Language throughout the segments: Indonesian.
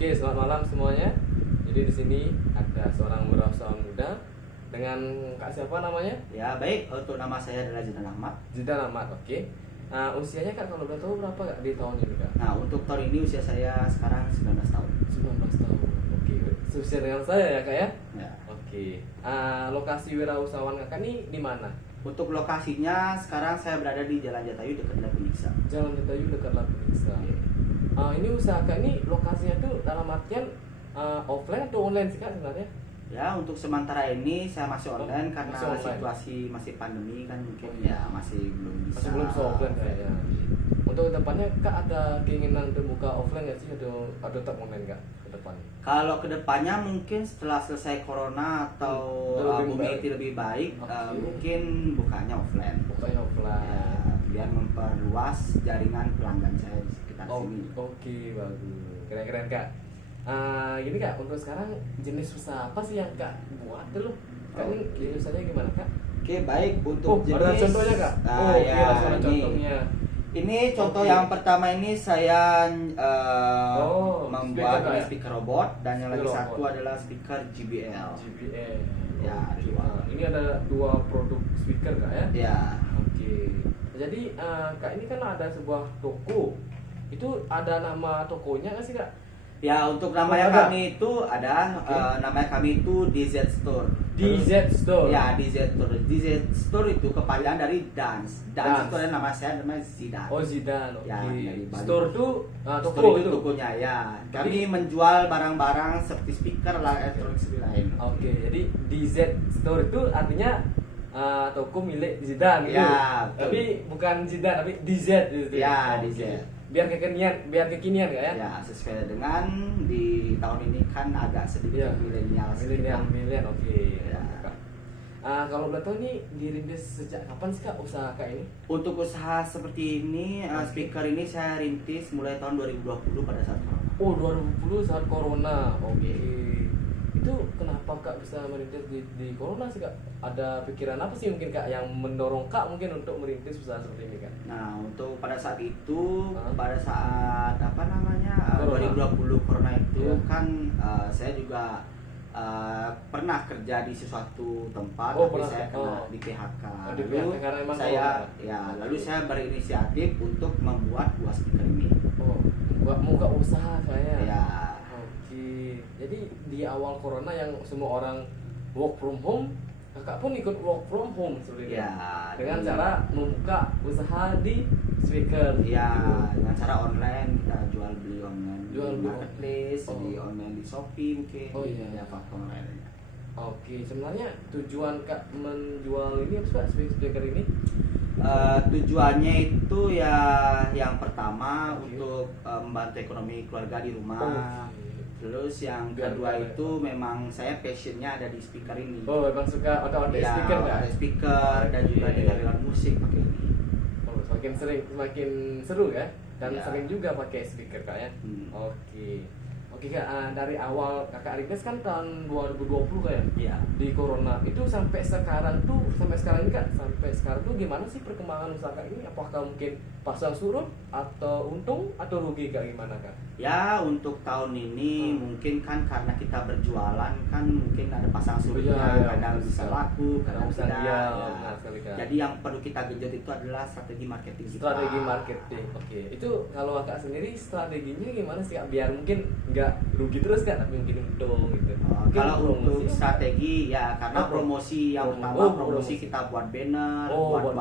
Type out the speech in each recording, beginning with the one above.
Oke, selamat malam semuanya. Jadi di sini ada seorang wirausahawan muda dengan Kak siapa namanya? Ya baik, untuk nama saya adalah Zidan Ahmad. Zidan Ahmad, oke. Nah, usianya Kak kalau boleh tahu berapa Kak di tahun ini Kak? Nah untuk tahun ini usia saya sekarang 19 tahun. 19 tahun, oke. Seusia dengan saya ya Kak ya? Ya. Oke. Lokasi wirausahawan Kakak ini di mana? Untuk lokasinya sekarang saya berada di Jalan Jatayu dekat Lapiniksa. Jalan Jatayu dekat Lapiniksa. Ini usaha Kak ini lokasinya tuh dalam artian offline atau online sih Kak sebenarnya? Ya untuk sementara ini saya masih online karena masih online. situasi masih pandemi kan mungkin ya masih belum bisa. Masih belum bisa offline kayaknya. Untuk kedepannya Kak ada keinginan untuk buka offline nggak sih atau tetap online Kak ke depan? Kalau kedepannya mungkin setelah selesai corona atau bumi itu lebih baik, mungkin bukanya offline. Bukanya offline. Ya, biar memperluas jaringan pelanggan saya di sekitar sini. Oke, bagus. Keren-keren Kak. Gini Kak, untuk sekarang jenis usaha apa sih yang Kak buat dulu? Kak ini jenis usahanya gimana Kak? Oke, baik untuk jenis. Ada contohnya Kak? Ya, langsung ada ini. contohnya. Ini contoh yang pertama ini saya membuat speaker, ini speaker robot dan yang lagi Speaker satu robot. adalah speaker JBL. JBL. Ya, Oke. dua. Ini ada dua produk speaker Kak ya? Ya. Oke. Jadi Kak ini kan ada sebuah toko. Itu ada nama tokonya nggak sih Kak? Ya, untuk namanya kami itu ada namanya kami itu DZ Store. DZ Store. Ya, DZ Store. DZ Store itu kepanjangan dari Dance. Dance itu adalah nama saya namanya Zidan. Oh, Zidan. Oke. Ya, dari Bali. Store itu toko Store itu. tokonya ya. Kami menjual barang-barang seperti speaker lah elektronik lain. Oke, jadi DZ Store itu artinya toko milik Zidan gitu. Ya, betul. Tapi bukan Zidan tapi DZ gitu. Ya, Oke. DZ. Biar kekinian Kak ya? Ya, sesuai dengan di tahun ini kan agak sedikit milenial sedikit. Milenial, oke. Ya. Kak. Kalau boleh tahu nih dirintis sejak kapan sih Kak usaha Kak ini? Untuk usaha seperti ini, speaker ini saya rintis mulai tahun 2020 pada saat corona. Oh, 2020 saat corona. Oke. Itu kenapa Kak bisa merintis di corona sih Kak? Ada pikiran apa sih mungkin Kak yang mendorong Kak mungkin untuk merintis usaha seperti ini Kak? Nah, untuk pada saat itu, pada saat apa namanya 2020 corona itu kan saya juga pernah kerja di sesuatu tempat, tapi saya kena di PHK. Lalu saya berinisiatif untuk membuat dua speaker ini. Oh, buka usaha saya. Ya. Oke. Jadi di awal corona yang semua orang work from home, Kakak pun ikut work from home sebenarnya. Ya. Dengan cara membuka usaha di speaker. Ya, gitu. dengan cara online kita jual beli online di Jual beli marketplace, di online di Shopee mungkin. Oh iya. Ya, platform lainnya. Oke, sebenarnya tujuan Kak menjual ini apa sih Kak speaker ini? Tujuannya itu ya yang pertama untuk membantu ekonomi keluarga di rumah. Terus yang kedua itu memang saya passionnya ada di speaker ini. Oh, memang suka ada ya, speaker Kak? Ada speaker dan juga dengar musik pakai ini. Oh, semakin seru ya? Dan Ya. sering juga pakai speaker Kak ya? Oke Kak, dari awal Kakak rintis kan tahun 2020 Kak ya? Iya. Di corona itu sampai sekarang ini Kak, sampai sekarang tuh gimana sih perkembangan usaha Kak ini? Apakah mungkin pasang surut atau untung atau rugi Kak, gimana Kak? Ya, untuk tahun ini mungkin kan karena kita berjualan kan mungkin ada pasang surutnya, kadang bisa laku, kadang bisa tidak. benar sekali, Kak. Jadi yang perlu kita genjot itu adalah strategi marketing kita. Strategi marketing, oke. Itu kalau Kakak sendiri strateginya gimana sih Kak? Biar mungkin nggak rugi terus Kak, tapi mungkin untung gitu. Kalau untuk strategi ya karena promosi yang pertama promosi kita buat banner, buat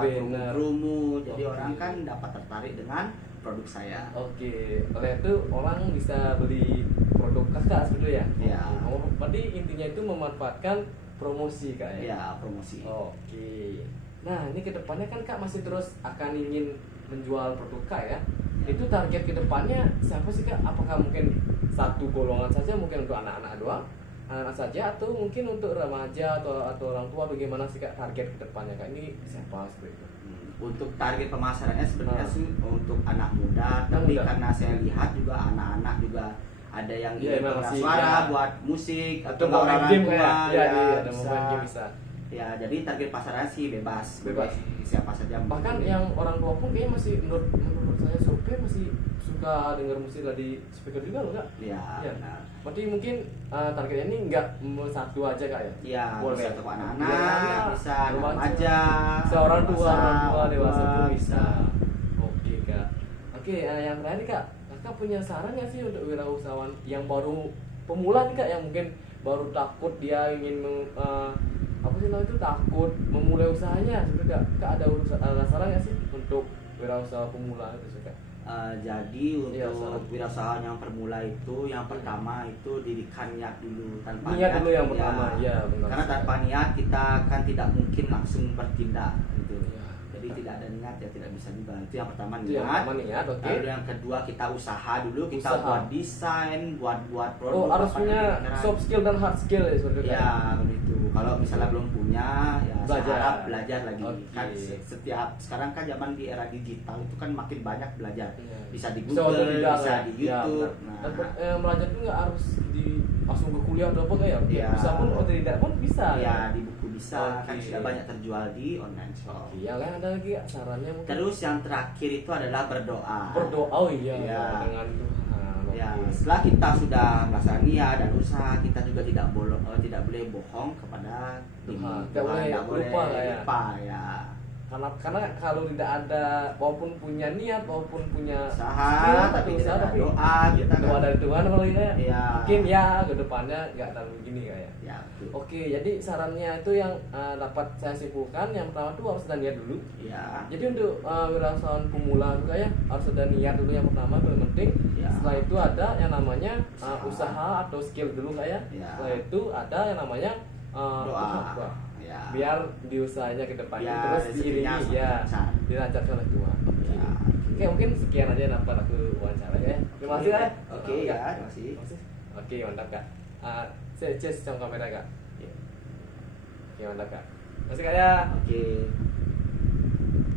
promo, jadi orang kan dapat tertarik dengan produk saya. Oke, oleh itu orang bisa beli produk Kakak sebetulnya ya? Ya. Oh, berarti intinya itu memanfaatkan promosi Kak ya? Ya, promosi. Oke. Nah, ini kedepannya kan Kak masih terus akan ingin menjual produk Kak ya? Itu target kedepannya siapa sih Kak? Apakah mungkin satu golongan saja, mungkin untuk anak-anak doang? Anak saja atau mungkin untuk remaja atau orang tua, bagaimana sih Kak target kedepannya Kak? Ini siapa seperti itu? Untuk target pemasarannya sebenarnya sih untuk anak muda, tapi karena saya lihat juga anak-anak juga ada yang suara buat musik atau orang tua bisa. Ya, jadi target pasarnya sih bebas. Siapa saja. Bahkan yang orang tua pun kayaknya masih menurut saya masih suka denger musik di speaker juga loh kak? Iya. Iya. Benar. Berarti mungkin targetnya ini nggak satu aja kak ya? Iya. Boleh. Bisa untuk anak-anak, Iya, bisa remaja. remaja, Seorang tua dewasa pun tua, bisa. Oke kak. Oke, yang terakhir kak, kakak punya saran nggak sih untuk wirausahawan yang baru pemula nih kak, yang mungkin baru takut dia ingin apa sih namanya itu, takut memulai usahanya, seperti kak ada saran nggak sih untuk wirausaha pemula itu sih kak? Jadi Iya, untuk wirausaha yang permula itu yang pertama itu dirikan niat dulu. Tanpa Niat dulu yang ya. pertama, ya benar. Karena tanpa niat kita kan tidak mungkin langsung bertindak gitu. Iya. Jadi tidak ada niat ya tidak bisa juga. Itu yang pertama Itu yang niat. pertama niat, oke. Lalu yang kedua kita usaha dulu, kita Usaha. buat desain, buat produk. Oh, harus apa punya yang pikiran. soft skill dan hard skill ya seperti itu. Ya begitu. Kalau misalnya belum punya, ya Belajar. saya harap belajar lagi. Oke. Kan setiap sekarang kan zaman di era digital itu kan makin banyak belajar. Iya. Bisa di Bisa Google, otodidak bisa ya. di Ya, YouTube. benar. Dan belajar itu nggak harus langsung ke kuliah atau apa kayak. Iya. Bisa pun otodidak pun bisa. Ya di buku bisa, kan Oke. sudah banyak terjual di online shop. Iya, yang ada lagi ya, sarannya mungkin. Terus yang terakhir itu adalah berdoa. Berdoa, oh iya, Iya. dengan Tuhan. Ya, Oke. setelah kita sudah merasa niat dan usaha, kita juga tidak boleh bohong kepada Tuhan. ini. Tidak boleh lupa lah ya. lupa ya. Karena kalau tidak ada, walaupun punya niat, walaupun punya Usaha, skill, tapi tidak ada tapi doa, kita doa kan- dari Tuhan apalagi kayak. Iya. Mungkin ya ke depannya nggak terlalu gini kayak. Ya, betul. Oke, jadi sarannya itu yang dapat saya simpulkan, yang pertama itu harus ada niat dulu. Ya. Jadi untuk wirausahawan pemula juga ya harus ada niat dulu yang pertama, paling penting. Ya. Setelah itu ada yang namanya Usaha. usaha atau skill dulu kayak. Ya. Setelah itu ada yang namanya Doa. Ya. biar di usahanya ke depannya Ya, terus rezekinya diiringi ya lancar. dilancarkan oleh Tuhan. Oke. Ya. Oke, mungkin sekian aja yang dapat aku wawancara ya. Terima kasih ya. Oke, ya, terima kasih. Oke, mantap kak. Saya cheers sama kamera kak. Ya. Oke, mantap kak. Terima kasih kak ya. Oke.